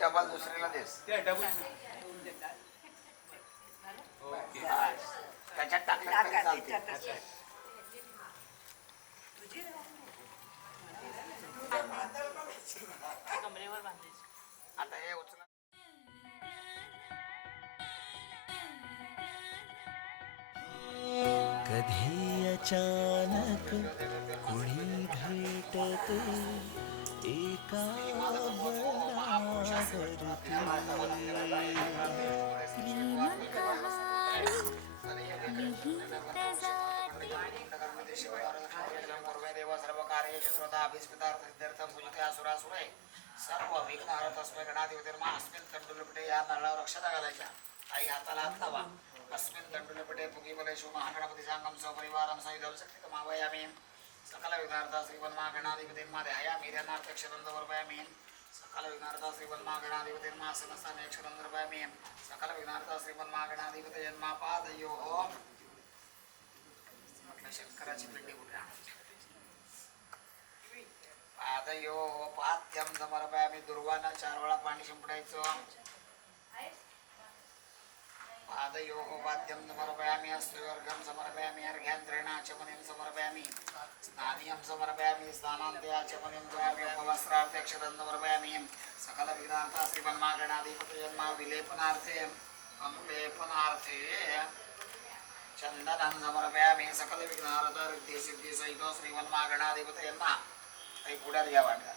Double दुसरीला देस त्याच्यात टाकलं तरी चालते. आता हे उचला. कधी अचानक कुणी भेटते एका सर्व विघ्न हरत अस्मै गणाधिपतिर्मा अस्मिन् तंडुलपटे या नळावर अक्षता घालायच्या. आई हाताला हात लावा. अस्मिन् तंडुलपटे पुगीबलेषु महागणपती सांगम सपरिवारं सहितं शक्तिमावयामि सकल विघ्नार्था श्रीवन्मा गणाधिपतिर्मा ध्यायामि ध्यानार्थक्षरं समर्पयामि. सकल विघ्नार्था श्रीवन्मा गणाधिपतिर्मा समस्तानि अक्षरं समर्पयामि. सकल विघ्नार्था श्रीवन्मा गणाधिपतिर्मा पादयोः. आपल्या शंकराची पिंडी कुठे आणायची? पाद पादयो पाद्यम समर्पयामी दुर्वांना 4 वेळा पाणी शिंपडायचं पादयो पाद्यम समर्पयामी हस्तयोर्घ्यं समर्पयामी अर्घ्यान्त्रेण आचमनीं समर्पयामी स्नानियं समर्पयामी स्नानान्ते आचमनीं समर्पयामी वस्त्रार्थे अक्षतं समर्पयामी सकल विघ्नार्था श्रीमन्मागणाधिपतयन्मा विलेपनार्थे अनुलेपनार्थे चंदनं समर्पयामी सकल विघ्नार्थ रिद्धी सिद्धी सहित श्रीमन्मागणाधिपतयन्मा काही पुढ्यात घ्या वाटतं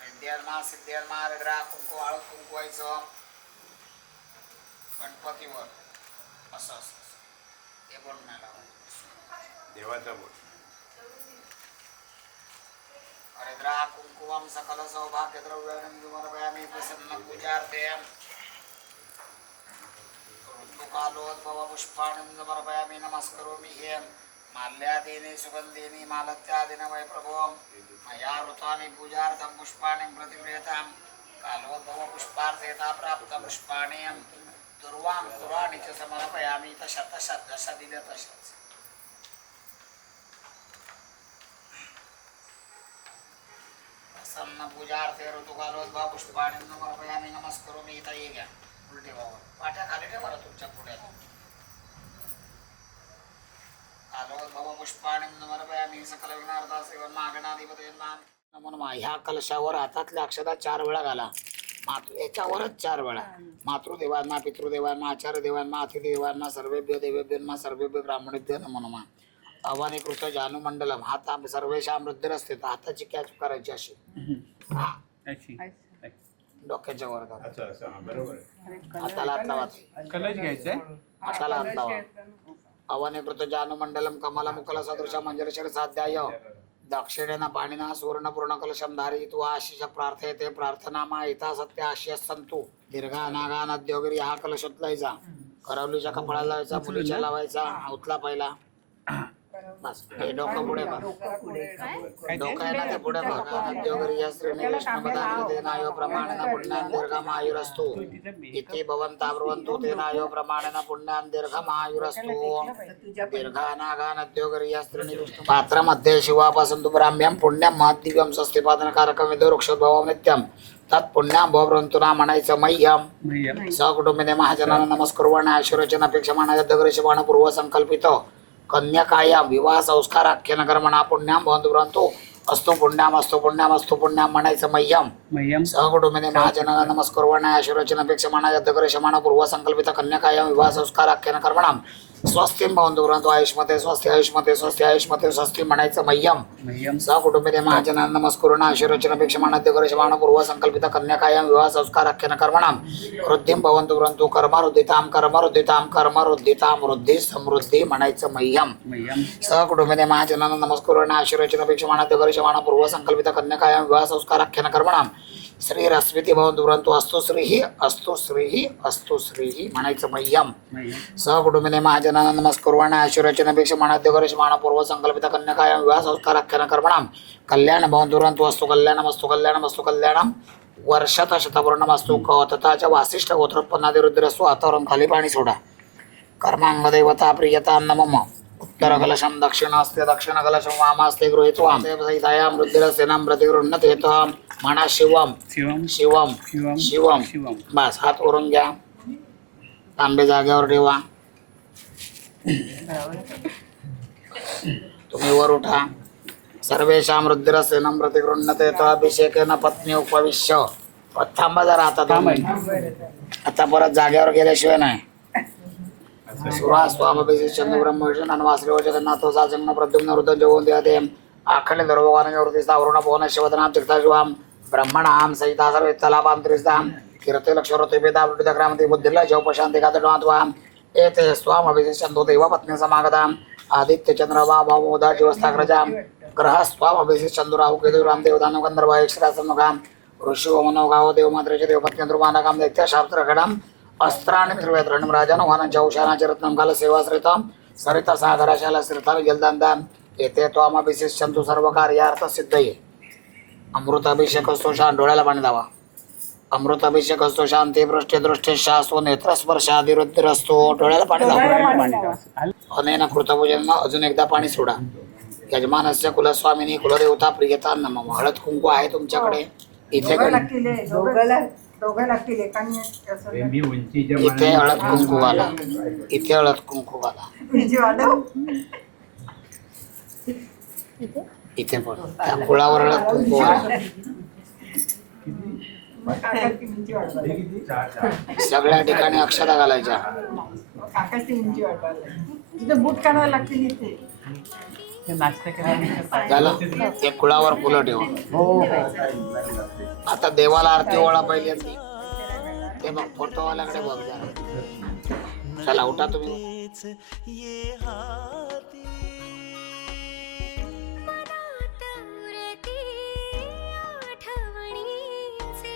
रिद्ध्यान्मा सिद्ध्यान्मा रुद्रा कुंकू हळद कुंकू व्हायचं गणपतीवर असं असं हे बोलून नाही लावायचं देवाचा बोल हरिद्रा कुंकुमं सकल सौभाग्य द्रव्यानं समर्पयामी प्रसन्न पूजार्थे ऋतुकालोद्भव पुष्पाणं समर्पयामी नमस्करोमि हे माल्यादीनि सुगन्धीनि मालत्यादीनि वै प्रभो मया ऋतानि पूजार्थं पुष्पाणि प्रतिगृह्यतां कालोद्भव पुष्पार्थेता प्राप्त पुष्पाणि दुर्वांकुराणि च समर्पयामि तशत जसं दिलं तसंच प्रसन्न पूजार्थे ऋतुकालोद्भव पुष्पाणि समर्पयामि नमस्करोमि इथं ये घ्या उलटे भाव पाट्या खाली ठेवा तुमच्या पुढे कालोद्भव पुष्पाणि समर्पयामि सकल विघ्नार्था श्रीमन्मागणाधिपतयन्मा नमो नमः. ह्या कलशावर हातातल्या अक्षता 4 वेळा घाला याच्यावरच 4 वेळा मातृदेवांना पितृदेवांना आचार्य देवांना अतिदेवांना सर्वेभ्यो देवेभ्यो सर्वेभ्यो ब्राह्मणेभ्यो नमो नमः. अवनीकृत जानुमंडलम हात सर्वेशां वृद्धिरस्ते हाताची कॅच करायची अशी हा डोक्याच्या वर घाला. असं असं हा, बरोबर आहे. हाताला हात लावा कलश घ्यायचंय हाताला हात लावा. अवनीकृत जानुमंडलम कमल मुकल सदृश मंजरशर साध्याय दक्षिणेन पाणिना सुवर्ण पूर्ण कलशम धारयित्वा आशिष प्रार्थयते प्रार्थना मायिता सत्य आशिष संतु दीर्घा नागा नद्योगिरी हा कलश उचलायचा करवलीच्या कपाळाला लावायचा मुलीच्या लावायचा उचला पहिला बस हे डोकं पुढे कर डोकं आहे ना ते पुढे बघा नद्योगिरी या स्त्रीने वैष्णवदान तेनायो प्रमाणेन पुण्यान दीर्घमायुरस्तु इति भवन्ता ब्रुवन्तु तेनायो प्रमाणेन पुण्यान दीर्घमायुरस्तु दीर्घा नागा नद्योगिरी या स्त्रीने विष्णु पात्रामध्ये शिवापासून ब्राह्म्यं पुण्यं महद्दिव्यं स्वस्तिपादनकारकं विदुरुक्षोद्भवं नित्यं तत्पुण्यां भवन्तुना म्हणायचं मह्यं सहकुटुंबिने महाजनांना नमस्कुर्वण ऐश्वर्यचन अपेक्षमाणाय दगरेशबाण पूर्व संकल्पित कन्याकाया विवाह संस्कार आख्यान कर्मणा पुण्यां भवन्तु ब्रंतो अस्तु पुण्यां म्हणायचं मह्यं सहकुटुंबिने महाजनांना नमस्कुर्वण ऐश्वर्यचन अपेक्षमाणाय दगरेशबाण पूर्व संकल्पित कन्याकाया विवाह संस्कार आख्यान कर्मणां स्वस्तिं भवन्तु ब्रंतो आयुष्मते स्वस्ति आयुष्मते स्वस्ति आयुष्मते स्वस्ति म्हणायचं मह्यं सहकुटुंबिने महाजनांना नमस्कुर्वण ऐश्वर्यचन अपेक्षमाणाय दगरेशबाण पूर्व संकल्पित कन्याकाया विवाह संस्कार आख्यान कर्मणां वृद्धिं भवन्तु ब्रंतो कर्मरुद्धितां वृद्धी समृद्धी म्हणायचं मह्यं सहकुटुंबिने महाजनांना नमस्कुर्वण ऐश्वर्यचन अपेक्षमाणाय दगरेशबाण पूर्व संकल्पित कन्याकाया विवाह संस्कार आख्यान कर्मणां श्रीरस्मिति भवन्तु ब्रंतो अस्तु श्रीः म्हणायचं मह्यं सहकुटुंबिने महाजनांना नमस्कुर्वण ऐश्वर्यचन अपेक्षमाणाय दगरेशबाण पूर्व संकल्पित कन्याकाया विवाह संस्कार आख्यान कर्मणां कल्याण भवन्तु ब्रंतो अस्तु कल्याणं वर्षत शतपूर्णमस्तु कवतताच्या वासिष्ठ गोत्रोत्पन्नादिरुद्रस्तु हातावरून खाली पाणी सोडा कर्मांग देवता प्रियता नमम उत्तर कलशम दक्षिणास्ते दक्षिण कलशम वामास्ते गृहीत्वा सहितायां रुद्रसेनां प्रतिगृह्णते म्हणा शिवम बस हात वरून घ्या तांबे जागेवर ठेवा तुम्ही वर उठा सर्वेशां रुद्रसेनां प्रतिगृह्णते अभिषेकेन पत्नी उपविश्य थांबा जरा आता परत जागेवर गेल्याशिवाय नाही सुहास स्वामभिषेक चंद्र ब्रह्म विष्णू अन्वाश्री जगन्नाथो साजंग प्रद्युम्न रुद्र जगोन देहते आखंड दर्भवान वृत्तिस्था वरुण भुवन शिवदनां चित्ताशिवां ब्रह्मणां सहिता सर्वे तलापां त्रिस्तां कीर्ति लक्षरोति वेदा विविधक्रामति बुद्धिर्ल जौपशान्ति गातड्वात्वां एते स्वामभिषेक चन्द्रो देव पत्नी समागतां आदित्य चंद्रवा भावोदा जीवस्ताग्रजां ग्रह स्वामभिषेक चन्द्रो राहु केतु राम देवदानो गंधर्व अक्षरासमुखां ऋषि वमनो देवमात्रेश देवपत्नी ध्रुवानाकां दैत्य शास्त्रगणं अस्त्राणि निर्वेद्रणं राजानो वानं जौशानाच रत्नं काल सेवाश्रितं सरिता सागराशाला श्रीताल जलदान्दां एते त्वामभिषिच्यन्तु सर्वकार्यार्थ सिद्धये अमृताभिषेक असतो शान डोळ्याला पाणी दावा अमृताभिषेक असतो शांती पृष्ठे दृष्टी शास्व नेत्रस्पर्शादी रुद्र असतो डोळ्याला पाणी दावा अनेन कृतपूजन अजून एकदा पाणी सोडा यजमानस्य कुलस्वामिनी कुलदेवता प्रियता नमः. हळद कुंकू आहे तुमच्याकडे इथे दोघं लागतील एकाने असं मी उंचीच्या इथे मानाने- हळद कुंकू घाला. इथे हळद कुंकू घाला. उंची वाढव. इथे पण त्या कुळावर हळद कुंकू घाला. मग काकाची उंची वाढवायला. हे किती? चार चार. सगळ्या ठिकाणी अक्षता घालायच्या. मग काकाची उंची वाढवायला. तिथे बूट काढायला लागतील इथे. झालं ते कुळावर फुलं ठेवा. आता देवाला आरती ओळा पहिल्यांदी ते मग फोटोवाल्याकडे बघ जरा. चला उठा तुम्ही. मनात उरती आठवणीचे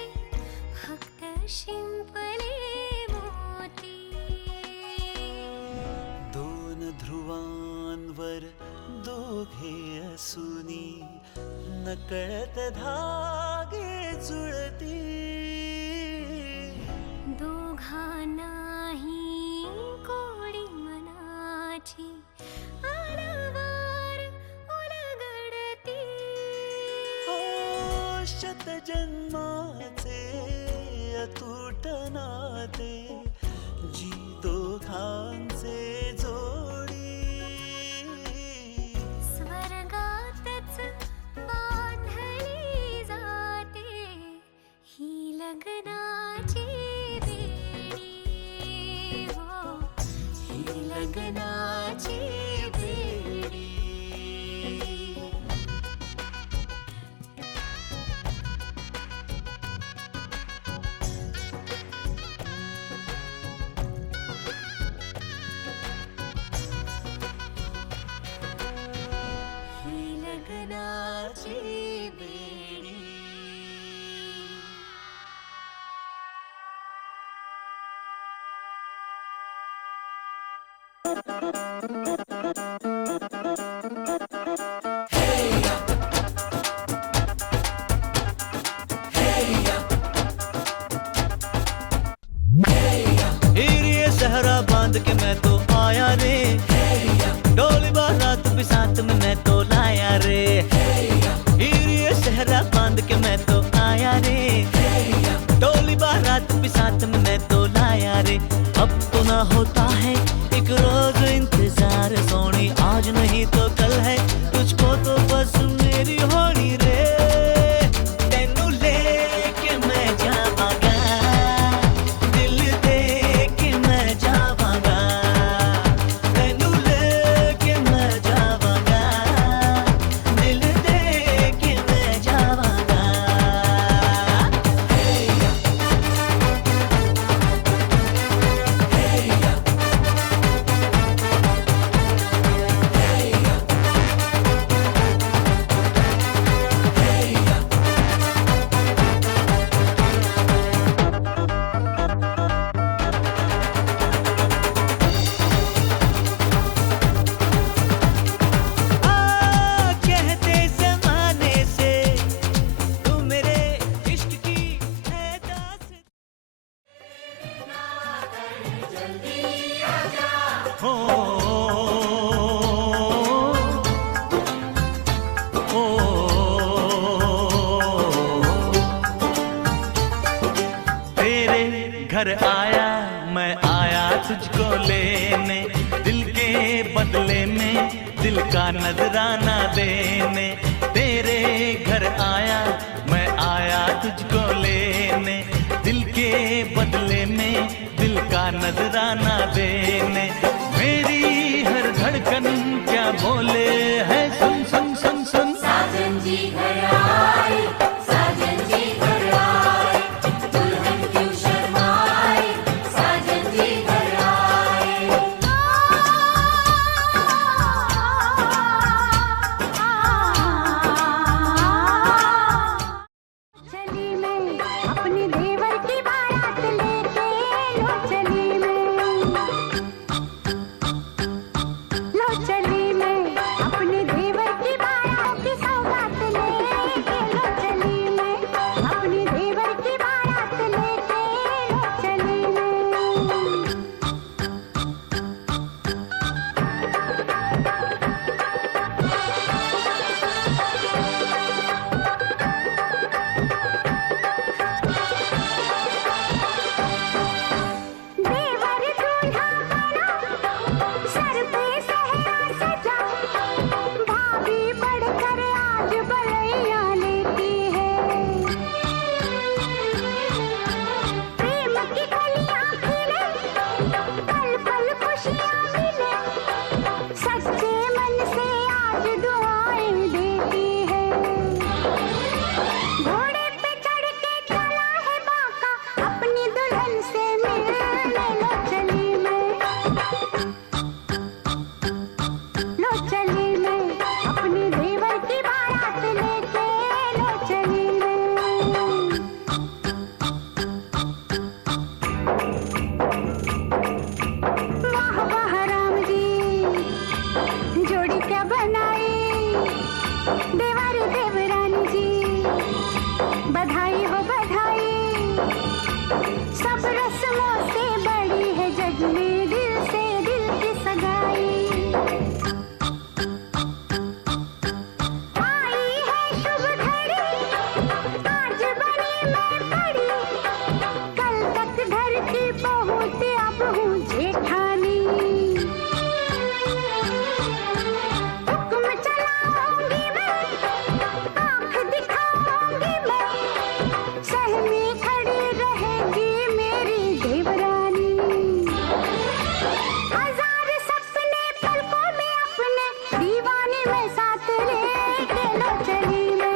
फक्त शिंपले मोती. दोन ध्रुवांवर दोघे असुनी नकळत धागे जुळती. दोघांनाही कोडी मनाची आरवार उलगडती. हो शतजन्माचे अतूट नाते जी दोघांचे जोडी. स्वर्गातच बांधली जाते ही लग्नाची बेडी. हो, ही लग्नाची बेडी. ही लग्नाची बेडी. हीरे सहरा बांध के मैं तो आया रे. डोली बारात भी साथ में मैं तो लाया रे. हीरे सहरा बांध के मैं तो आया रे. डोली बारात भी साथ में मैं तो लाया रे. अब तो ना होता है एक रोज इंतजार सोनी. आज नहीं तो कल है तुझको तो बस मेरी होनी रे. तेनू लेके मैं जावांगा दिल दे के मैं जावांगा. तेनू लेके मैं जावांगा दिल दे के मैं जावांगा. कहते ज़माने से तू मेरे इश्क की है दास. हो तेरे घर आया मैं आया तुझको लेने. दिल के बदले में दिल का नजराना देने. तेरे घर आया मैं आया तुझको लेने. दिल के बदले में दिल का नजराना देने. मेरी हर धड़कन क्या बोले है सुन सुन सुन सुन. साजन जी घर आए, साजन जी घर आए, दुल्हन क्यों शर्माए, साजन जी घर आए. चली मैं अपने देवर की बारात लेके. लो चली मैं, लो चली मैं अपने देवर की बारात की सौगात लेके. लो चली मैं अपने देवर की बारात लेके. लो चली मैं. सच्चे मन से आज दुआएं देती है। घोड़े पे चढ़ के चला है बाका, अपनी दुल्हन से मिलने लो चली मैं। लो चली मैं अपने देवर की बारात लेके, लो चली मैं। वाह वाह राम जी, जोड़ी क्या बनाई देवारी देवरानी जी। बधाई हो बधाई, सब रस्मों से बड़ी है जग में दिल से दिल की सगाई। आई है शुभ घड़ी, आज बनी मैं बड़ी, कल तक घर की बहू थी अब हूँ जेठानी। हुक्म चलाऊंगी मैं, आँख दिखाऊंगी मैं, सहमी खड़ी रहेगी मेरी देवरानी। हजार सपने पलकों में अपने, दीवानी में साथ लेके लो चली मैं।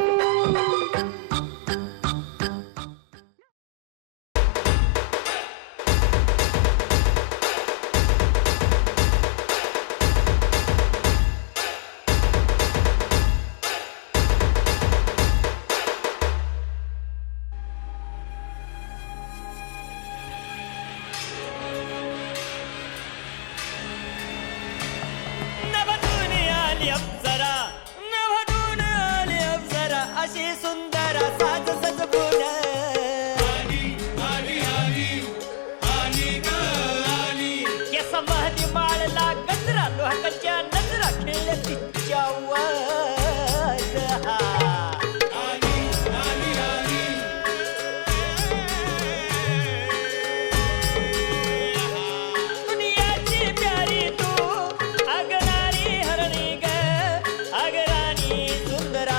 नभतून आली अप्सरा, नभतून आली अप्सरा, अशी सुंदर साज सजवून. केस महदी माळला गजरा, लोहकाच्या नजरा खेळल्या तिच्यावर. दुनियाची प्यारी तू, अगराणी हरणी ग, अगराणी सुंदरा.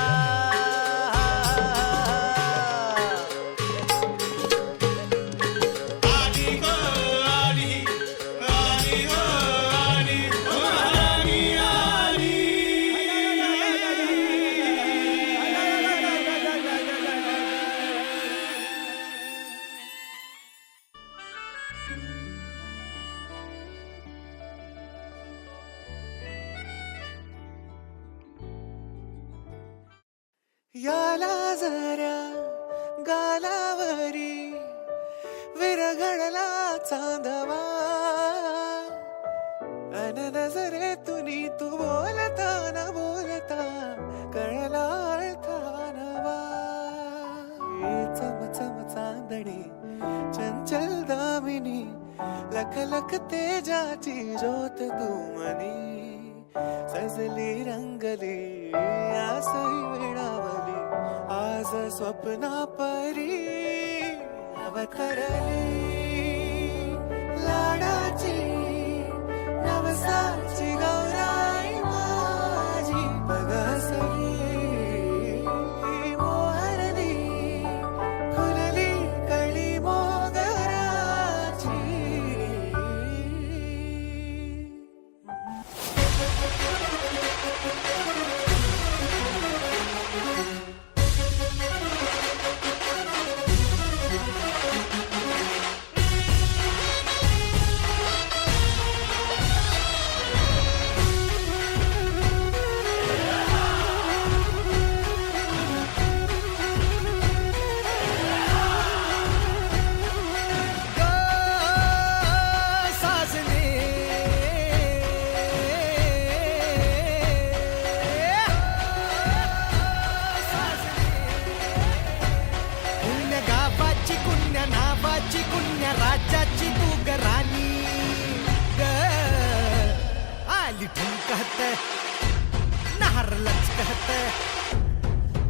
याला जरा गालावरी विरघळला चांदवा, अन नजरेतुनी तू बोलता न बोलता कळला अर्थानवा. चमचम चांदणे चंचल दामिनी, लख लख तेजाची ज्योत तू मनी. सजली रंगली आसई वेळावली, आज स्वप्ना परी अवतरली. लाडाची नवसाची गौराई माझी बगसली. मोहरली खुलली कळी मोगराची.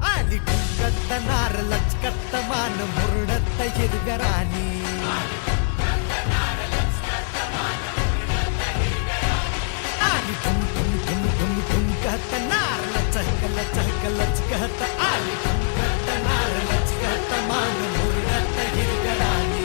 आली ठुमकत नार लचकत मान मुरडत हिरव्या राणी. आली ठुम ठुम ठुम ठुम ठुमकत नार लचक लचक लचकत. आली ठुमकत नार लचकत मान मुरडत हिरव्या राणी.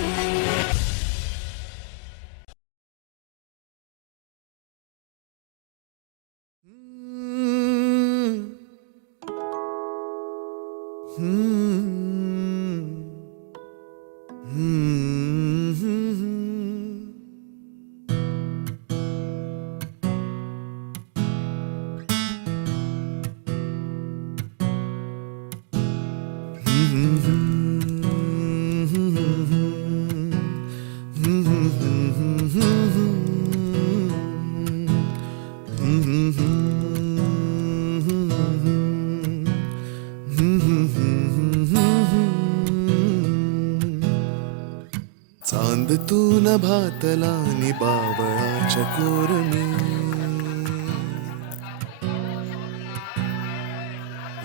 चांद तू नभातला नि बावळाच्या कोरमी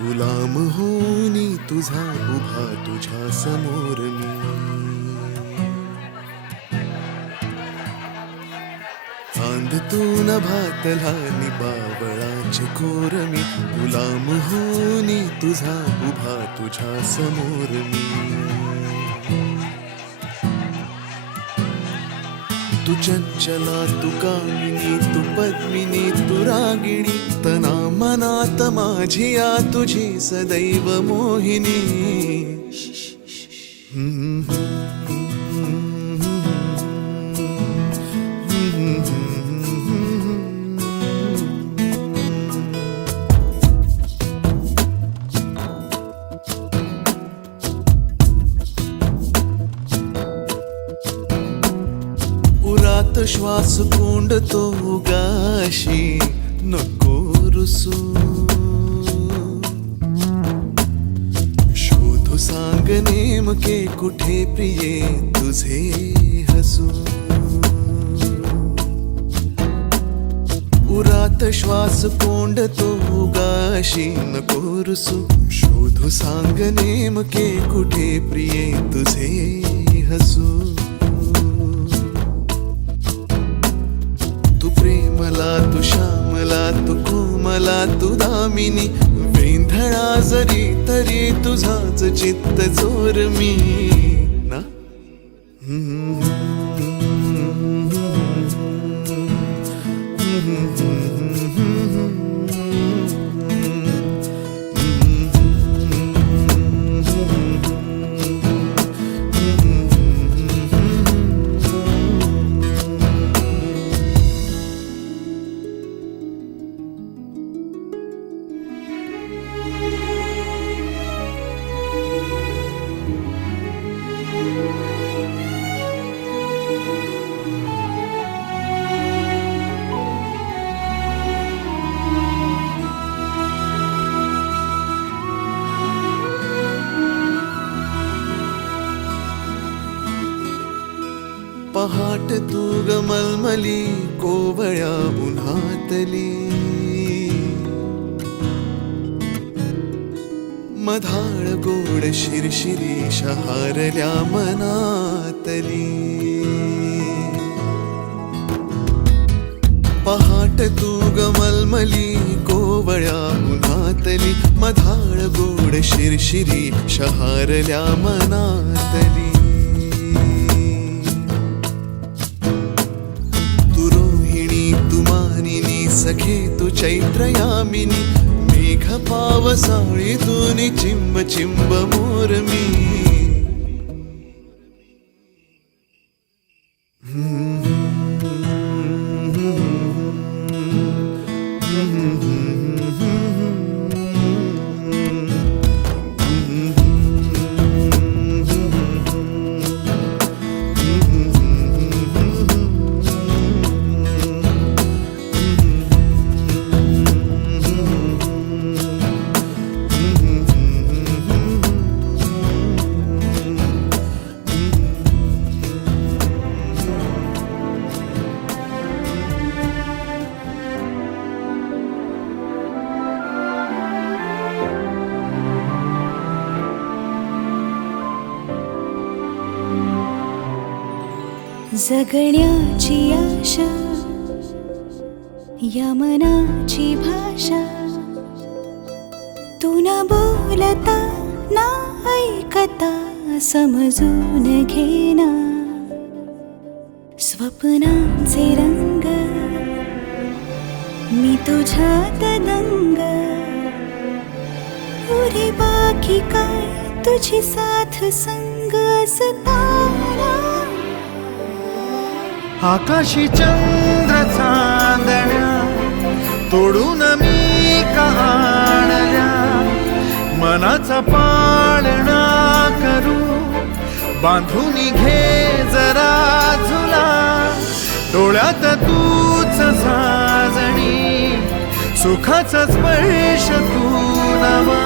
गुलाम होनी तुझा उभा तुझ्या समोर मी चांद तू नभातला नि बावळाच्या कोरमी गुलाम होनी तुझा उभा तुझ्या समोर मी तू चंचला तू कामिनी तू पद्मिनी तू रागिणी तना मनात माझिया तुझी सदैव मोहिनी उरात श्वास कोंडतो गाशी नको रुसू शोधू सांग नेमके कुठे प्रिये तुझे हसू उरात श्वास कोंडतो गाशी नको रुसू शोधू सांग नेमके कुठे प्रिये तुझे हसू तू श्यामला तू कोमला तू दामिनी वेंधळा जरी तरी तुझाच चित्त जोर मी ना पहाट तू ग मलमली कोवळ्या उन्हातली मधाळ गोड शिरशिरी शहारल्या मनातली पहाट तू ग मलमली कोवळ्या उन्हातली मधाळ गोड शिरशिरी शहारल्या मनातली सखे तू चैत्र यामिनी मेघ पावसाळी तुनी चिंब चिंब मोर मी जगण्याची आशा या मनाची भाषा तू न बोलता ना ऐकता समजून घेना स्वप्नांचे रंग मी तुझ्यात दंग पुरी बात की काय तुझी साथ संग असताना आकाशी चंद्र चांदण्या तोडून मी का आणल्या मनाचा पाळणा करू बांधून घे जरा झुला डोळ्यात तूच साजणी सुखाचा स्पर्श तू नवा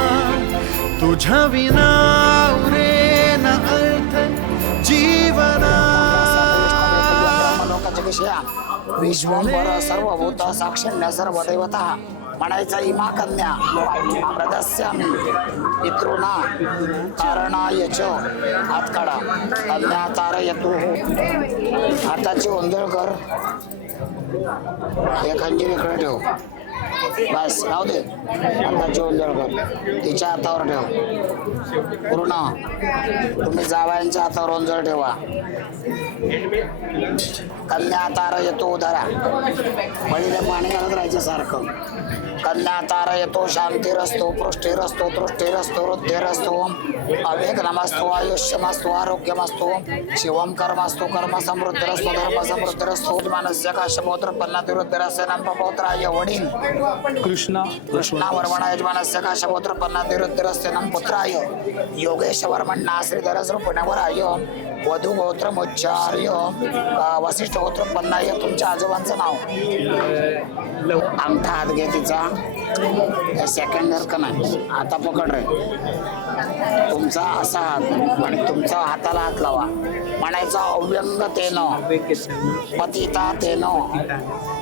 तुझ्या विना उरेन अर्थ जीवना विश्वंभर सर्वभूत साक्षिण्य सर्व देवता म्हणायचा इमा कन्या प्रदस्यामी पितृना कारणाय च हात काढा कन्या तारयतु हाताची ओंजळ कर हे खंजीर इकडे ठेव बस राहू दे हाताची ओंजळ कर तिच्या हातावर ठेव पूर्ण तुम्ही जावयांच्या हातावर ओंजळ ठेवा कन्या तारा येतो उधारा बळीला पाणी घालत राहायचं सारखं कन्या तारा येतो शांतीरस्तो पृष्ठीरस्तो तृष्टीरस्तो वृद्धिरस्तो अवेग नमस्तो आयुष्यमस्तो आरोग्यमस्तो शिवम कर्मस्तो कर्म समृद्धिरस्तो धर्म समृद्धिरस्तो मानस्य काश्यपोत्र पन्नातिवृद्धिरस्य नंपपोत्राय वडील कृष्णा वर्मणा यजमानस्य काश्यपोत्र पन्नातिवृद्धिरस्य नंपुत्राय योगेश्वरमण्णा श्रीधरस पुण्यवराय वधू गोत्र मोच्चार्य वसिष्ठ गोत्र पन्नाय तुमच्या आजोबांचं नाव अंगठा हात घे तिचा सेकंड का नाही आता पकड रे तुमचा असा हात आणि तुमचा हाताला हात लावा म्हणायचा अव्यंगतेनं पतितातेनं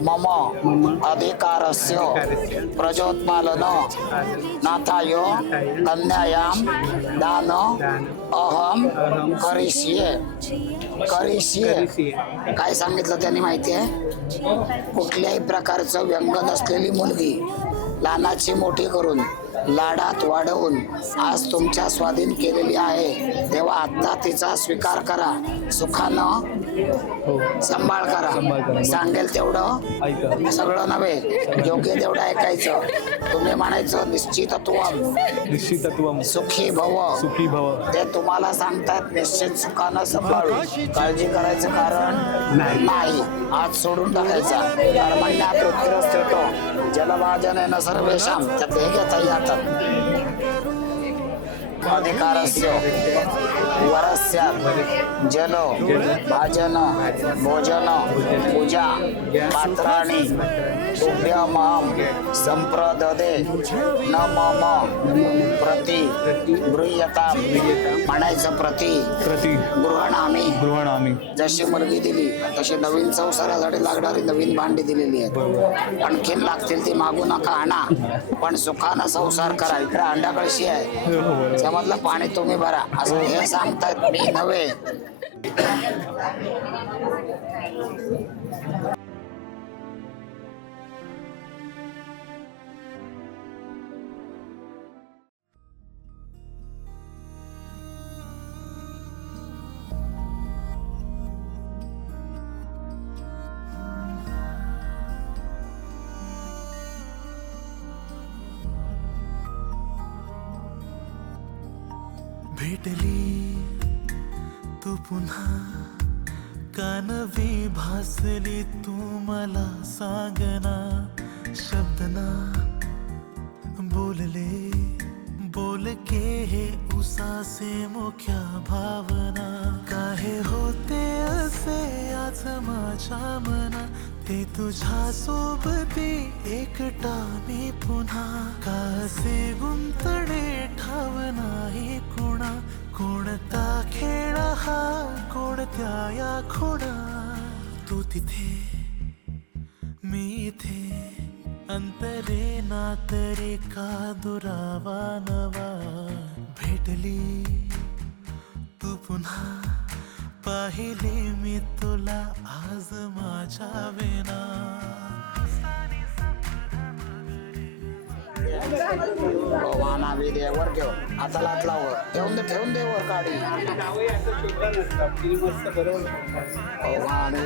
मम अधिकारस्य प्रजोत्पालन नाथाय कन्यायाम दान अहम करिष्ये काय सांगितलं त्यांनी माहितीये कुठल्याही प्रकारचं व्यंग नसलेली मुलगी लहानाची मोठी करून लाडात वाढवून आज तुमच्या स्वाधीन केलेली आहे तेव्हा आता तिचा स्वीकार करा सुखानं सांभाळ करा सांगेल तेवढं सगळं नव्हे योग्य तेवढं ऐकायचं तुम्ही म्हणायचं निश्चितत्वम सुखी भव ते तुम्हाला सांगतात निश्चित सुखानं सांभाळू काळजी करायचं कारण नाही आज सोडून टाकायचा कर्मण्यात वृत्तिरस्थितो जलभाजनेन सर्वेषां त्यात हे घेता येतात अधिकारस्य वरस्य जल भाजन भोजन पूजा पात्राणि तुभ्यमहं संप्रददे न मम प्रति गृह्यतां म्हणायचं प्रति गृहणामी जशी मुलगी दिली तशी नवीन संसारासाठी लागणारी नवीन भांडी दिलेली आहेत आणखीन लागतील ती मागू नका आणा पण सुखानं संसार करा इकडे अंडा कळशी आहे त्यामधलं पाणी तुम्ही भरा असं हे सांगतायत मी नव्हे भेटली तू पुन्हा कानवी भासली तू मला सांगना शब्दना बोलके हे उसासे मोख्या भावना काहे होते असे आज माझ्या मना ते तुझ्या सोबती एकटा मी पुन्हा कासे गुंतणे ठाव नाही कुणा कोणता खेळ हा कोणत्या या खुणा तू तिथे मी इथे अंतरे नातरे का दुरावा नवा भेटली तू पुन्हा पाहिले मी तुला आज माझ्या वेना भवानावी देवर ठेव हाताला हात लाव ठेवून दे वर काढी भवानी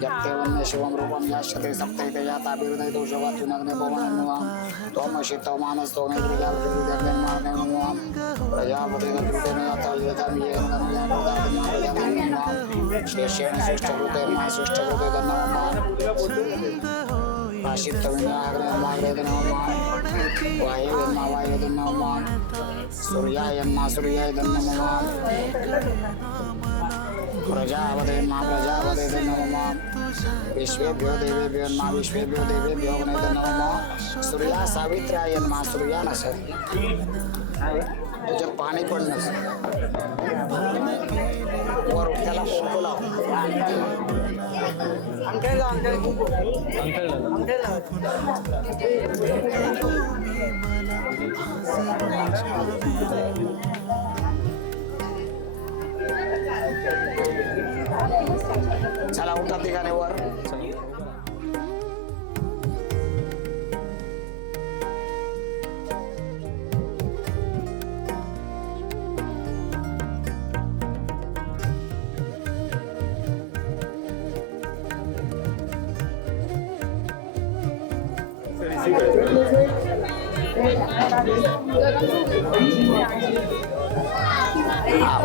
जगते शिवम रूपम याश्यते सप्तैते याता बिरुदे दोषवाचुनग्ने भवानन्नुवाम त्वमसि तवमानस्तो नैर्विद्याभ्यन्मानेनुवाम प्रजापते दत्रुतेन याता यथामियेन नमयानुदातमानुदातमानुवाम शेषेण सृष्टभूते मा सृष्टभूते तन्नमः सूर्याय प्रजापते नमः विश्वेभ्यो देवेभ्यो नमः विश्वेभ्यो देवेभ्यो नमः सूर्या सावित्र्याय नमः सूर्या नसेल त्याच्यात पाणी पण नसेल वर त्याला कुंकू लाव चला उठा तिघाने वर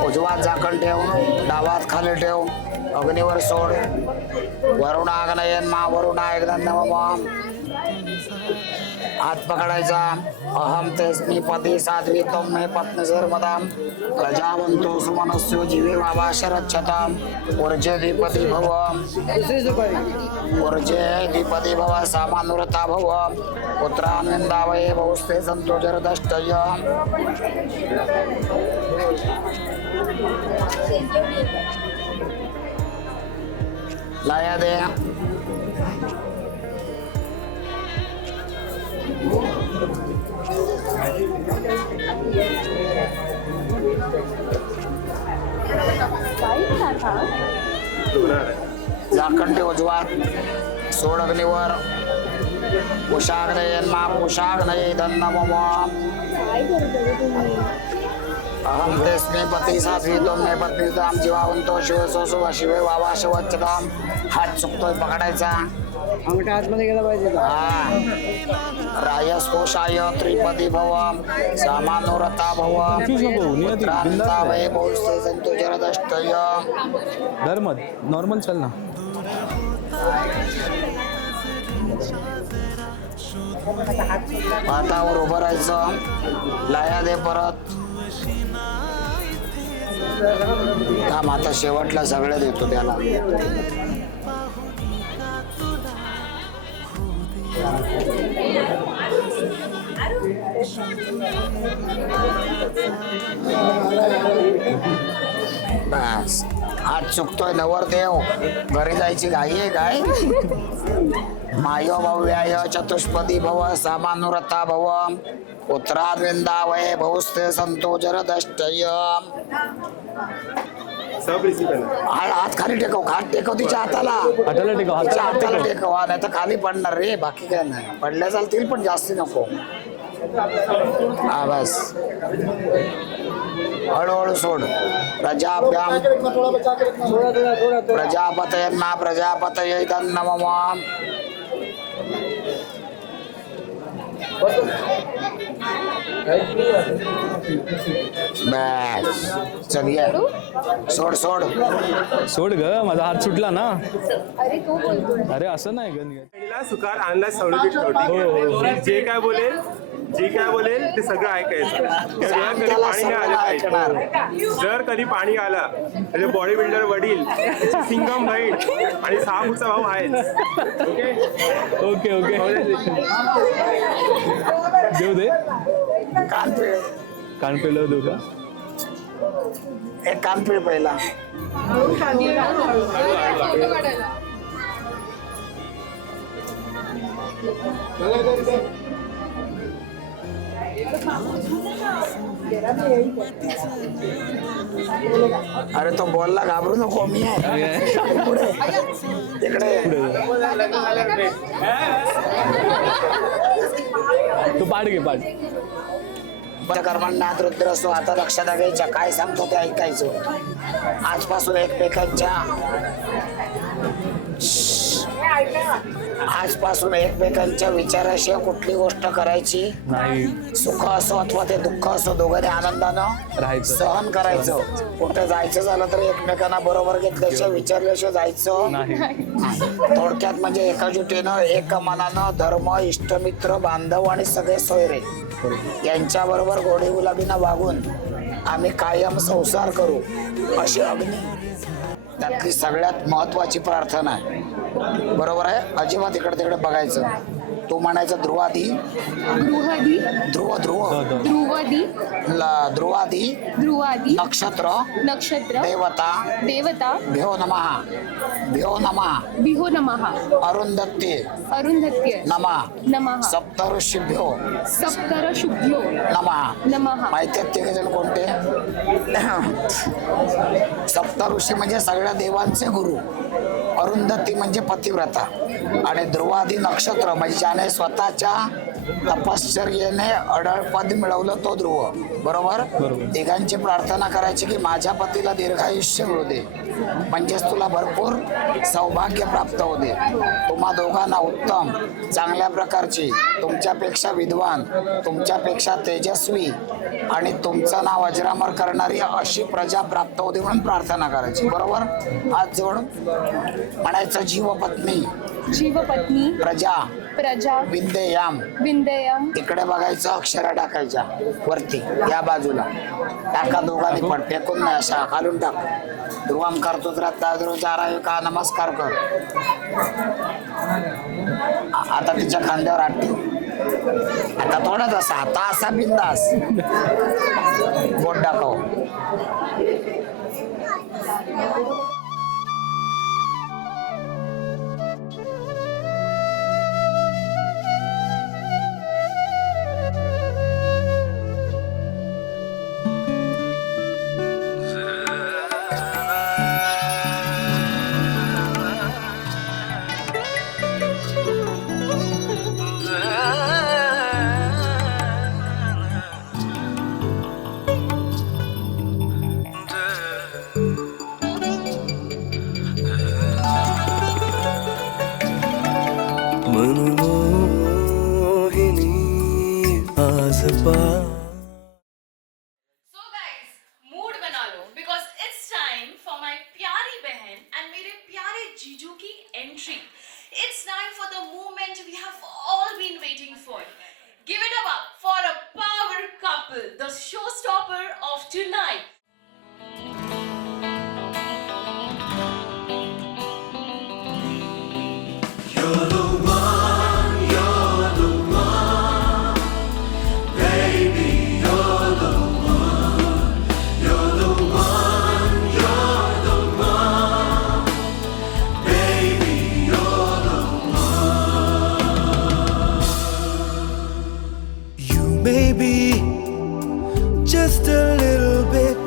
उजवा झाकण ठेव डावात खाली ठेव अग्नीवर सोड वरुण आग्नयन मा वरुण एकदा नमः हात पकडायचा अहम तेस्मी पदी साध्वी त्वं मे पत्नी सर्वदाम प्रजावंतो सुमनस्यो जीवे वावा शरच्छताम ऊर्जे अधिपती भव ऊर्जे अधिपती भव सामानुरता भव पुत्रान्विंदावये बहुस्ते संतो जरदष्टय लाया दे झाकण ठेव उजवात सोड अग्नीवर उषाग्नयन मा उषाग्नये धन्नमः अहम तेस्मै पती साध्वी त्वं मे पत्नी ताम जीवावंतो शिवसो शिवे वावा शिवच्चताम हात चुकतोय पकडायचा अंगठा आतमध्ये गेला पाहिजे रायस्पोषाय त्रिपदी भव सामानुरता भव पुत्रान्तावये बहुस्ते संतो जरदष्टय धर्म नॉर्मल चल ना हातावर उभं राहायचं लाया दे परत काम आता शेवटला सगळं देतो त्याला बस हात चुकतोय नवरदेव घरी जायची घाई आहे काय मायो भव्याय चतुष्पदी भव सामानुरता भव पुत्राद्विंदावये बहुस्ते संतो जरदष्टय हात खाली टेकव हात टेकव तिच्या हाताला तिच्या हाताला टेकव नाही तर खाली पडणार रे बाकी काय नाही पडल्या चालतील पण जास्ती नको हा बस हळूहळू सोड प्रजाभ्याम प्रजापतयन्ना प्रजापतये नमः बस चलिए सोड सोड सोड ग माझा हात सुटला ना अरे असं नाही ग सुकार आणला सवलती ठेवली जे काय बोलेल ते सगळं ऐकायचं कधी पाणी नाही आलं पाहिजे जर कधी पाणी आलं तर बॉडी बिल्डर वडील सिंगम बहीण आणि 6 फूटचा भाऊ आहेच ओके ओके देऊ दे कान पेलो देऊ का एक कान पिळ पहिला अरे तो बोलला घाबरू नको मी आहे पुढे इकडे तू पाठ घे पाठ. कर्मणात रुद्र असो. आता लक्षात घ्यायचं काय सांगतो ते ऐकायचं. आजपासून एकमेकांच्या विचाराशिवाय कुठली गोष्ट करायची नाही. सुख असो अथवा ते दुःख असो दोघांनी आनंदानं राहायचं. सहन करायचं. कुठे जायचं झालं तर एकमेकांना बरोबर घेतल्याशिवाय विचारल्याशिवाय जायचं नाही. थोडक्यात म्हणजे एकजुटीनं एक मनानं धर्म इष्टमित्र बांधव आणि सगळे सोयरे यांच्या बरोबर गोडी गुलाबीनं वागून आम्ही कायम संसार करू अशी अग्नी त्यातली सगळ्यात महत्वाची प्रार्थना आहे. बरोबर आहे. अजिबात इकडे तिकडे बघायचं. तू म्हणायचं ध्रुवादी गृहदी ध्रुव ध्रुव ध्रुवदी ध्रुवादी ध्रुवादी नक्षत्र नक्षत्र देवता देवता भ्यो नमः भ्यो नमः बिहो नमः अरुंधत्ते अरुंधत्य नमः नमः सप्तऋषीभ्यो सप्तर्षिभ्यो नमः. नमः. माहिती आहेत ते जण कोणते? सप्तऋषी म्हणजे सगळ्या देवांचे गुरु. अरुंधती म्हणजे पतिव्रता आणि ध्रुवादी नक्षत्र म्हणजे ज्याने स्वतःच्या तपश्चर्येने अडळ पद मिळवलं तो ध्रुव. बरोबर. तिघांची प्रार्थना करायची की माझ्या पतीला दीर्घायुष्य मिळू दे म्हणजेच तुला भरपूर सौभाग्य प्राप्त होऊ दे. तुम्हा दोघांना उत्तम चांगल्या प्रकारची तुमच्यापेक्षा विद्वान तुमच्यापेक्षा तेजस्वी आणि तुमचं नाव अजरामर करणारी अशी प्रजा प्राप्त होते म्हणून प्रार्थना करायची. बरोबर. हात जोड म्हणायचं जीवपत्नी जीवपत्नी प्रजा प्रजा विंदेयाम विंदयम. इकडे बघायचं अक्षरा टाकायच्या वरती या बाजूला टाका. दोघांनी पण फेकून नाही अशा खालून टाक. ध्रुवम करतोच राहता ध्रुवचारा का नमस्कार कर. आता तिच्या खांद्यावर आठ ठेव. आता थोडाच असा आता असा बिंदास बोट दाखव. So guys, mood बना low because it's time for my प्यारी बहन and मेरे प्यारे जीजू की entry. It's time for the moment we have all been waiting for. Give it up for a power couple, the showstopper of tonight. Maybe just a little bit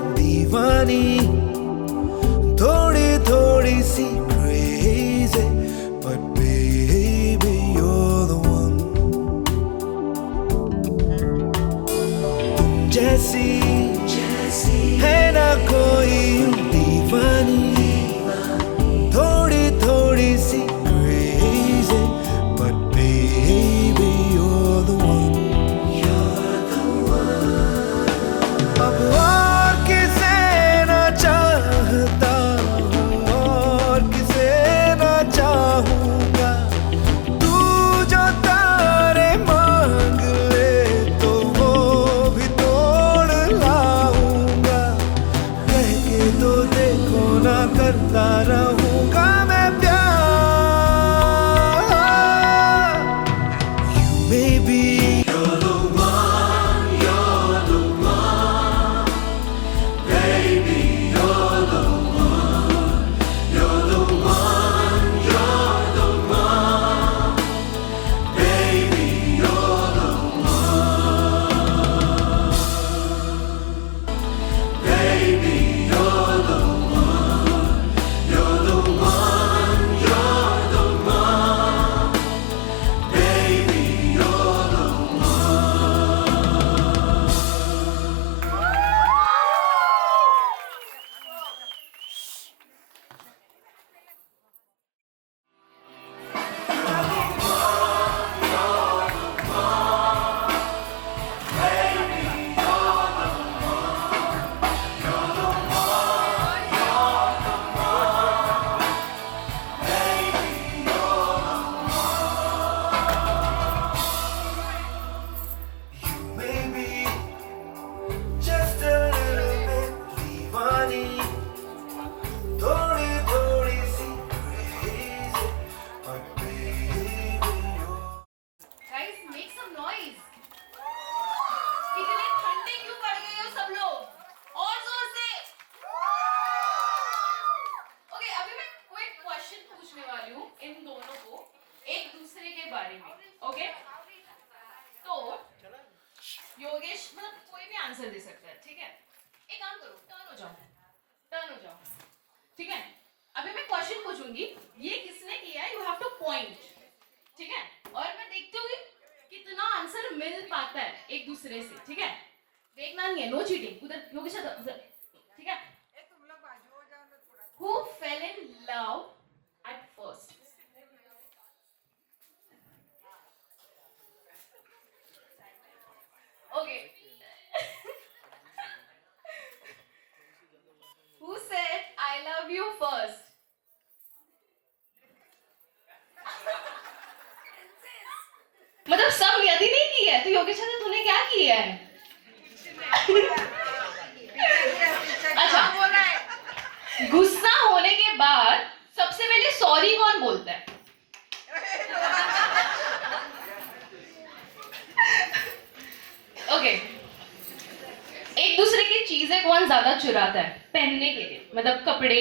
mill पाता है एक दूसरे से, ठीक है? देखना नहीं है, नो चीटिंग। उधर योगेश उधर, ठीक है? Who fell in love at first? Okay. Who said I love you first? मतलब सब यदि नहीं की है तो योगेश ने तूने क्या किया है? अच्छा, गुस्सा होने के बाद सबसे पहले सॉरी कौन बोलता है? ओके, एक दूसरे की चीजें कौन ज्यादा चुराता है पहनने के लिए? मतलब कपड़े,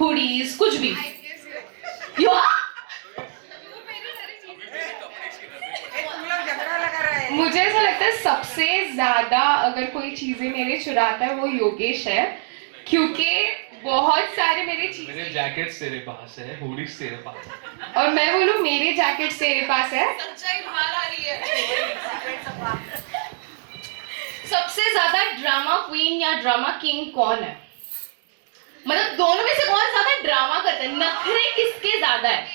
हुडीज, कुछ भी। मुझे ऐसा लगता है सबसे ज्यादा अगर कोई चीजें मेरे चुराता है वो योगेश है, क्योंकि बहुत सारे मेरे जैकेट्स तेरे पास है, हुडीज तेरे पास है, और मैं बोलूं मेरे जैकेट्स तेरे पास है। सच्चाई बाहर आ रही है। सबसे ज्यादा ड्रामा क्वीन या ड्रामा किंग कौन है? मतलब दोनों में से कौन ज्यादा ड्रामा करता है? नखरे किसके ज्यादा है?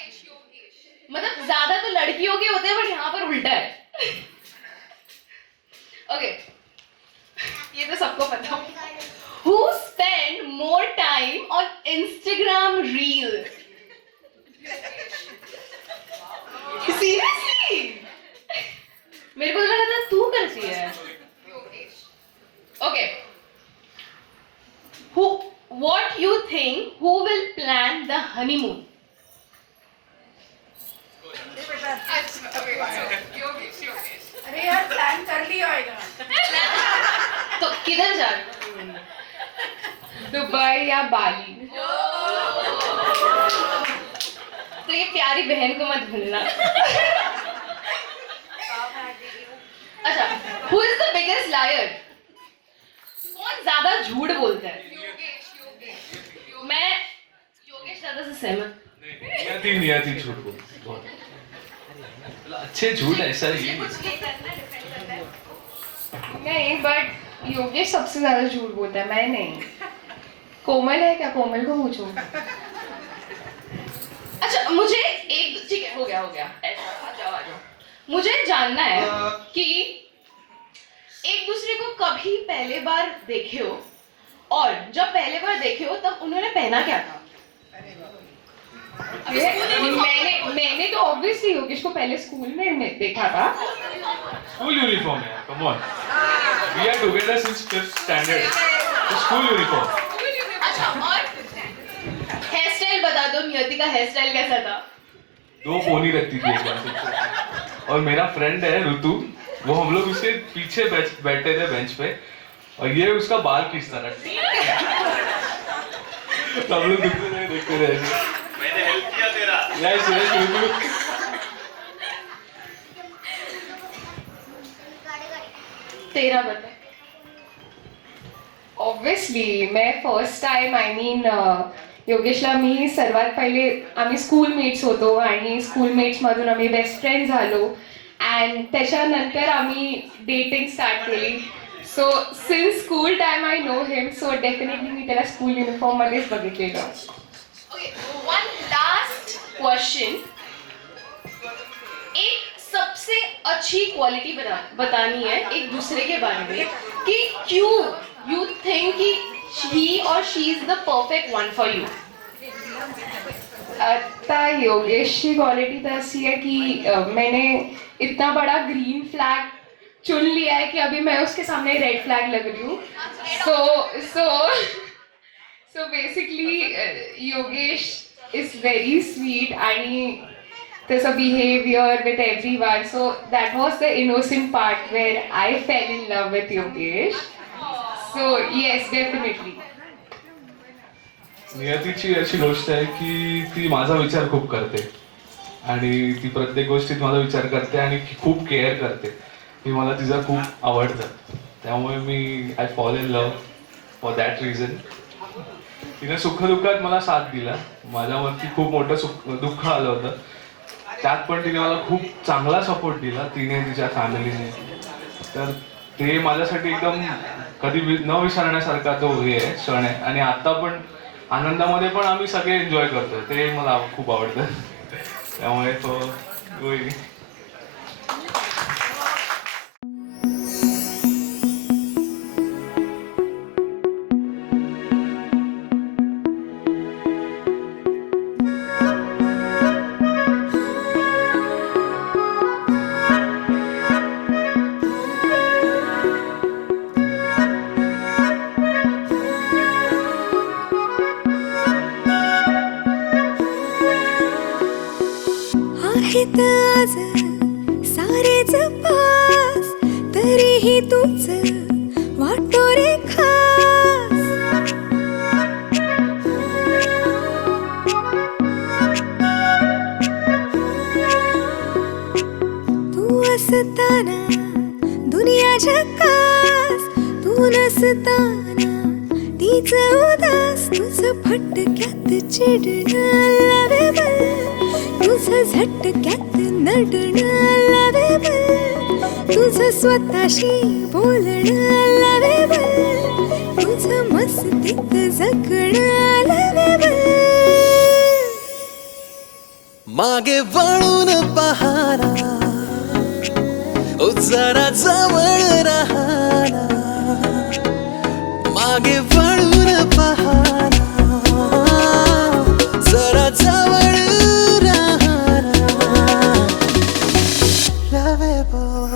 मतलब ज्यादा तो लड़कियों के होते हैं, बट यहाँ पर उल्टा है। ओके, ये तो सबको पता है। Who spend more time on Instagram Reel? Seriously? मेरे को लगा था तू करती है। Okay. What you think? Who will plan the honeymoon? अरे यार प्लान कर लिया होगा। तो किधर जा रहे हो? दुबई या बाली? तो ये प्यारी बहन को मत भूलना। अच्छा, who is the biggest liar? कौन ज्यादा झूठ बोलता है? मैं योगेश दादा से सहमत। नियति झूठ बोलती बहुत अच्छे झूठ, ऐसा ही नहीं, बट योगेश सबसे ज्यादा झूठ बोलता है, मैं नहीं। कोमल है क्या? कोमल को पूछो। अच्छा, मुझे एक, ठीक है, हो गया ऐसा, आ जाओ। मुझे जानना है कि एक दूसरे को कभी पहले बार देखे हो, और जब पहले बार देखे हो तब उन्होंने पहना क्या था? मैंने तो ऑब्वियसली योगेश को पहले स्कूल में देखा था। स्कूल यूनिफॉर्म है, come on, we are together since 5th standard, school uniform. अच्छा, और हेयर स्टाइल बता दो, नियति का हेयर स्टाइल कैसा था? 2 पोनी रखती थी एक बार, और मेरा फ्रेंड है ऋतु, वो हम लोग उसके पीछे बैठे थे बेंच पे, और ये उसका बाल खींचता था। तो हम लोग देखते रहे। मैंने हेल्प किया तेरा। यस ऋतु। तेरा बता। ऑब्वियसली मैं फर्स्ट टाइम, आय मीन योगेशला मी सर्वात पहिले, आम्ही स्कूलमेट्स होतो आणि स्कूलमेट्समधून आम्ही बेस्ट फ्रेंड झालो, अँड त्याच्यानंतर आम्ही डेटिंग स्टार्ट केली. So since school time I know him, so definitely मी त्याला स्कूल युनिफॉर्ममध्येच बघितलेलं. Okay, one last question. एक सबसे अच्छी क्वालिटी बतानी है एक दूसरे के बारे में कि क्यों यू थिंक कि he or she is the perfect one for you. आता योगेश की क्वालिटी तो ऐसी है कि मैंने इतना बड़ा ग्रीन फ्लैग चुन लिया है कि अभी मैं उसके सामने रेड फ्लैग लग रही हूँ. So basically Yogesh is very sweet आणि त्याचं behavior with everyone. So that was the innocent part where I fell in love with Yogesh. So yes, definitely. नियतीची अशी गोष्ट आहे की ती माझा विचार खूप करते आणि ती प्रत्येक गोष्टीत माझा विचार करते आणि खूप केअर करते. हे मला तिचं खूप आवडतं, त्यामुळे मी I fall in love for that reason. तिने सुखदुःखात मला साथ दिला. माझ्यावरती खूप मोठं दुःख आलं होतं, त्यात पण तिने मला खूप चांगला सपोर्ट दिला, तिने तिच्या फॅमिलीने. तर ते माझ्यासाठी एकदम कधी न विसरण्यासारखा तो हे आहे, क्षण आहे. आणि आता पण आनंदामध्ये पण आम्ही सगळे एन्जॉय करतोय, ते मला खूप आवडतं. त्यामुळे तो होईल. आहेत आज सारेच पास, तरीही तूच वाटतो रे खास. तू असताना दुनिया झकास, तू नसताना तीच उदास. तुझं फटक्यात चिडणं लवेबल, तुझं झटक्यात नडणं लवेबल, तुझं स्वतःशी बोलणं लवेबल, तुझं मस्तीत जगणं लवेबल. मागे वळून पहाना, ओ जरा जवळ राहना. मागे वळून पहाना, जरा जवळ राहना. Lovable.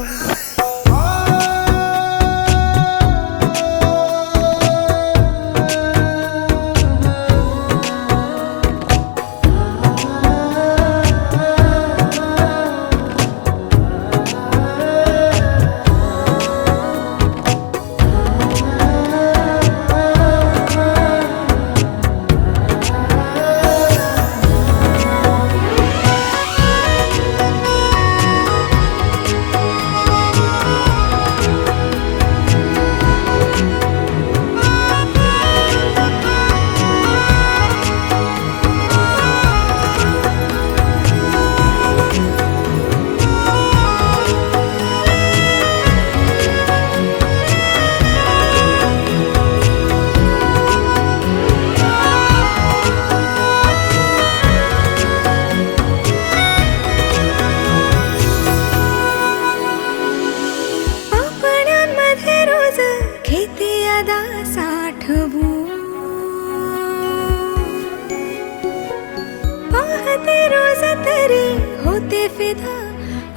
पाहते रोज तरी होते फिदा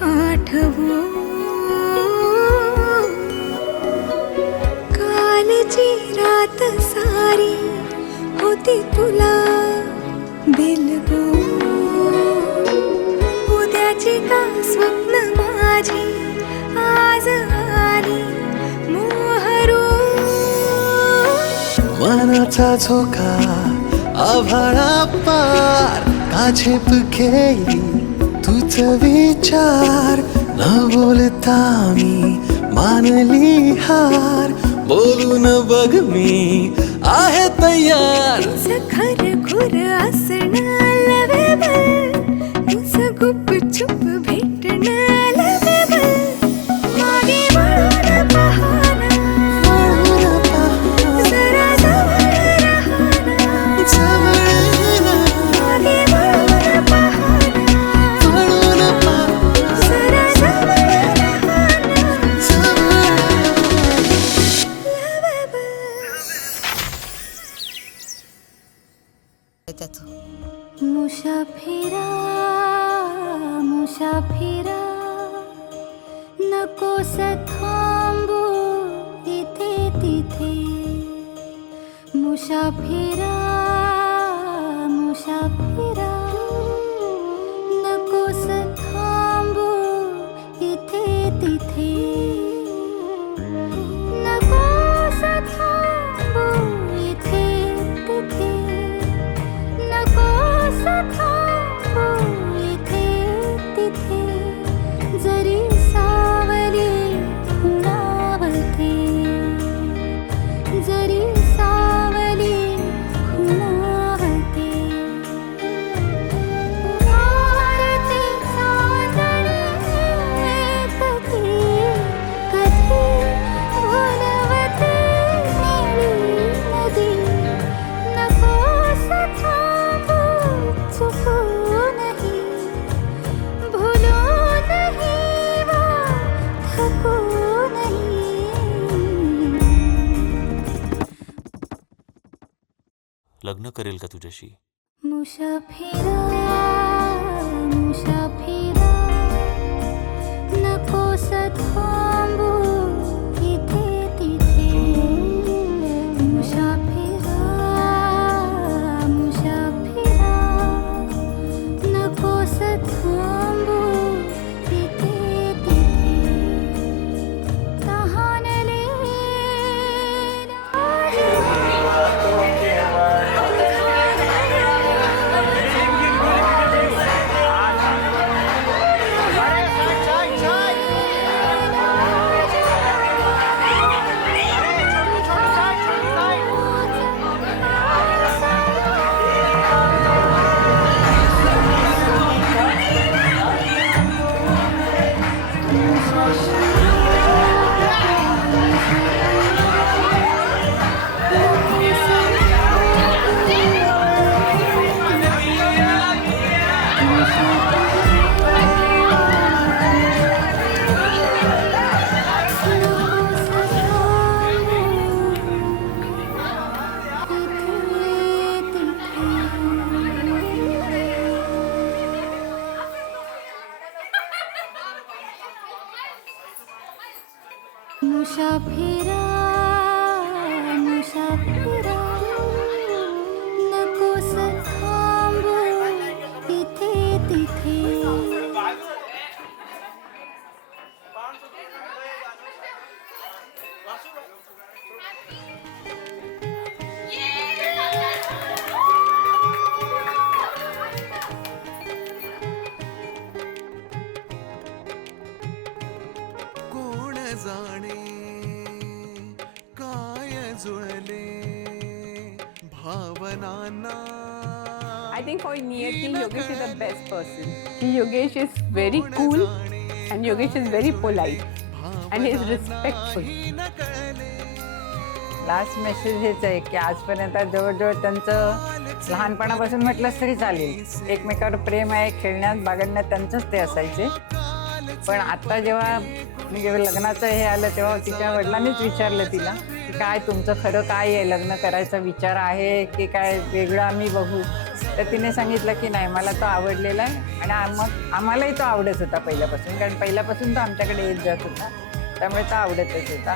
आठवू. कालची रात सारी होती तुला बिलगू. उद्याची का स्वप्न माझी आज आली मोहरू. मनाचा झोका आभाळा पार का झेप घेई तुझ विचार. न बोलता मी मानली हार, बोलून बघ मी आहे तयार. तुझं खरखुर असणं लवेबल, तुझं गुपचूप भेटणं लवेबल. मागे वळून पाहणं, जरा जवळ राहणं. मागे वळून पाहणं, जरा जवळ राहणं. मुसाफिरा मुसाफिरा, नकोस थांबू इथे तिथे. मुसाफिरा मुसाफिरा, नकोस थांबू इथे तिथे. नकोस थांबू इथे तिथे. नकोस थांबू इथे तिथे. जरी सावली खुणावते, जरी सावली लग्न करेल का तुझ्याशी? मुसाफिरा मुसाफिरा नकोस थांबू तिथे तिथे मुसाफिरा मुसाफिरा नकोस थांबू तिथे तिथे तहानले मुसाफिरा मुसाफिरा नकोस थांबू तिथे तिथे कोण जाणे काय जुळले भावनांना. I think for Niyati, Yogesh is the best person. Yogesh is very cool and Yogesh is very polite and he is respectful. Last message हेच आहे की आजपर्यंत जवळजवळ त्यांचं लहानपणापासून म्हटलंच तरी चालेल एकमेकावर प्रेम आहे, खेळण्यात बागडण्यात त्यांचंच ते असायचे. पण आता जेव्हा म्हणजे लग्नाचं हे आलं तेव्हा तिच्या वडिलांनीच विचारलं तिला की काय तुमचं खरं काय आहे, लग्न करायचा विचार आहे की काय वेगळं आम्ही बघू. तर तिने सांगितलं की नाही मला तो आवडलेला आहे आणि मग आम्हालाही तो आवडत होता पहिल्यापासून, कारण पहिल्यापासून तो आमच्याकडे येत जात होता त्यामुळे तो आवडतच होता.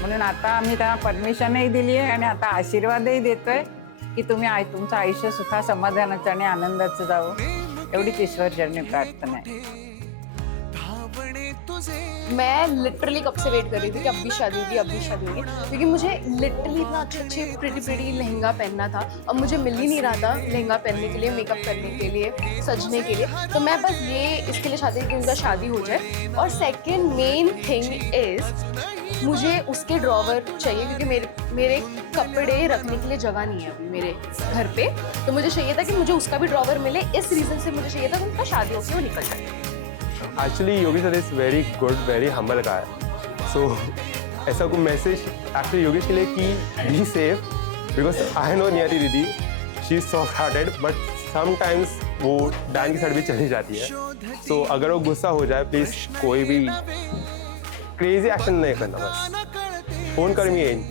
म्हणून आता आम्ही त्यांना परमिशनही दिली आहे आणि आता आशीर्वादही देतोय की तुम्ही तुमचं आयुष्य सुखा समाधानाचं आणि आनंदाचं जावं, एवढीच ईश्वरचरणी प्रार्थना आहे. मैं लिटरली कब से वेट कर रही थी कि अब भी शादी होगी, अब भी शादी होगी, क्योंकि मुझे लिटरली इतना अच्छे प्रिटी लहंगा पहनना था और मुझे मिल ही नहीं रहा था लहंगा पहनने के लिए, मेकअप करने के लिए, सजने के लिए. तो मैं बस ये इसके लिए चाहती थी कि उनका शादी हो जाए. और सेकेंड मेन थिंग इज़ मुझे उसके ड्रॉवर चाहिए क्योंकि मेरे कपड़े रखने के लिए जगह नहीं है अभी मेरे घर पे. तो मुझे चाहिए था कि मुझे उसका भी ड्रॉवर मिले. इस रीज़न से मुझे चाहिए था कि उनका शादी होकर वो निकल जाए. Actually, Yogesh sir is very good, very humble guy. So, ऐसा कोई मैसेज एक्चुअली योगेश के लिए कि be safe, because I know Niyati दीदी she is soft hearted but sometimes वो डैन की साइड भी चली जाती है. सो अगर वो गुस्सा हो जाए प्लीज़ कोई भी क्रेजी एक्शन नहीं करना, बस फ़ोन कर मी येईन